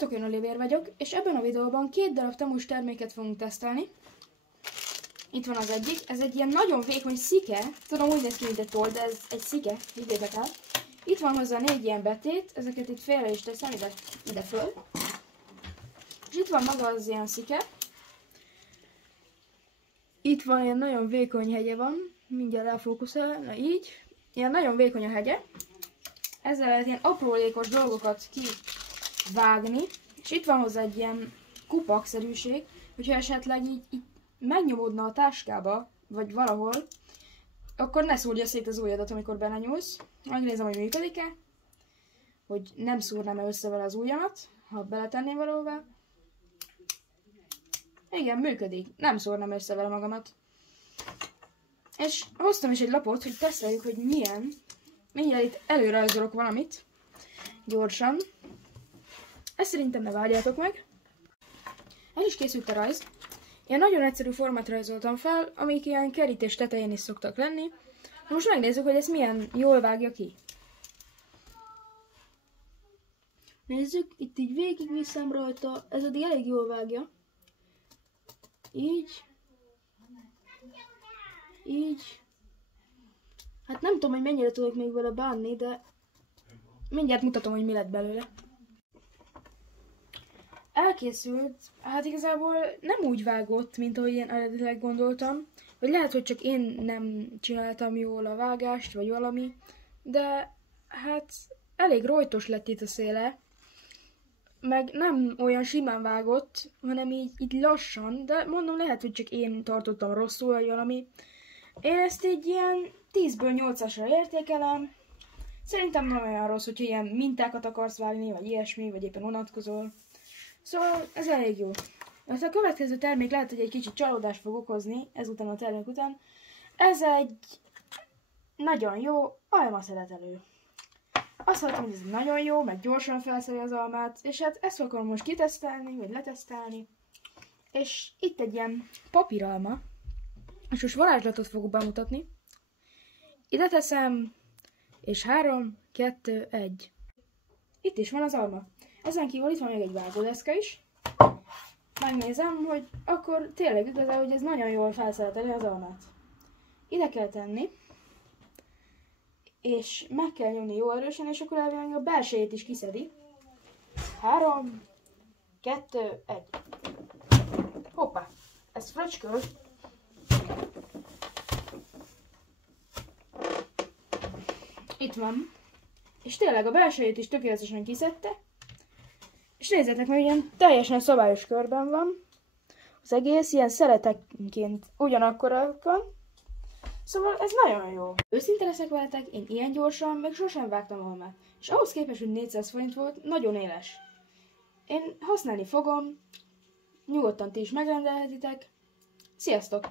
Sziasztok, én Olivér vagyok, és ebben a videóban 2 darab Tamus terméket fogunk tesztelni. Itt van az egyik, ez egy ilyen nagyon vékony szike, tudom úgy néz ki, mint egy toll, de ez egy szike, higgyétek el. Itt van hozzá 4 ilyen betét, ezeket itt félre is teszem, ide föl. És itt van maga az ilyen szike. Itt van ilyen nagyon vékony hegye van, mindjárt elfókuszál, na így. Ilyen nagyon vékony a hegye. Ezzel lehet ilyen aprólékos dolgokat kivágni. És itt van hozzá egy ilyen kupakszerűség, hogyha esetleg így megnyomódna a táskába, vagy valahol, akkor ne szúrja szét az ujjadat, amikor belenyúlsz. Megnézem, hogy működik-e, hogy nem szúrnám össze vele az ujjamat, ha beletenném valóvá. Igen, működik. Nem szúrnám össze vele magamat. És hoztam is egy lapot, hogy teszteljük, hogy milyen. Mindjárt itt előrajzolok valamit. Gyorsan. Ezt szerintem ne várjátok meg. El is készült a rajz. Ilyen nagyon egyszerű formát rajzoltam fel, amik ilyen kerítés tetején is szoktak lenni. Most megnézzük, hogy ez milyen jól vágja ki. Nézzük, itt így végigviszem rajta, ez eddig elég jól vágja. Így. Így. Hát nem tudom, hogy mennyire tudok még vele bánni, de mindjárt mutatom, hogy mi lett belőle. Elkészült, hát igazából nem úgy vágott, mint ahogy én eredetileg gondoltam. Vagy lehet, hogy csak én nem csináltam jól a vágást, vagy valami. De hát elég rojtos lett itt a széle. Meg nem olyan simán vágott, hanem így lassan, de mondom, lehet, hogy csak én tartottam rosszul, vagy valami. Én ezt egy ilyen 10-ből 8-asra értékelem. Szerintem nem olyan rossz, hogyha ilyen mintákat akarsz vágni, vagy ilyesmi, vagy éppen vonatkozol. Szóval ez elég jó. Aztán a következő termék lehet, hogy egy kicsit csalódást fog okozni, ezután a termék után. Ez egy nagyon jó almaszeletelő. Azt hallottam, hogy ez nagyon jó, meg gyorsan felszeli az almát, és hát ezt akarom most kitesztelni, vagy letesztelni. És itt egy ilyen papíralma, és most varázslatot fogok bemutatni. Ide teszem, és 3, 2, 1. Itt is van az alma. Ezen kívül itt van még egy vágódeszka is. Megnézem, hogy akkor tényleg igaz, hogy ez nagyon jól felszeleteli az almát. Ide kell tenni, és meg kell nyomni jó erősen, és akkor elvileg a belsejét is kiszedi. 3, 2, 1. Hoppá, ez fröcsköl. Itt van. És tényleg a belsejét is tökéletesen kiszedte. És nézzétek meg, ilyen teljesen szabályos körben van. Az egész ilyen szeletekként ugyanakkor van. Szóval ez nagyon jó. Őszinte leszek veletek, én ilyen gyorsan még sosem vágtam almát. És ahhoz képest, hogy 400 forint volt, nagyon éles. Én használni fogom. Nyugodtan ti is megrendelhetitek. Sziasztok!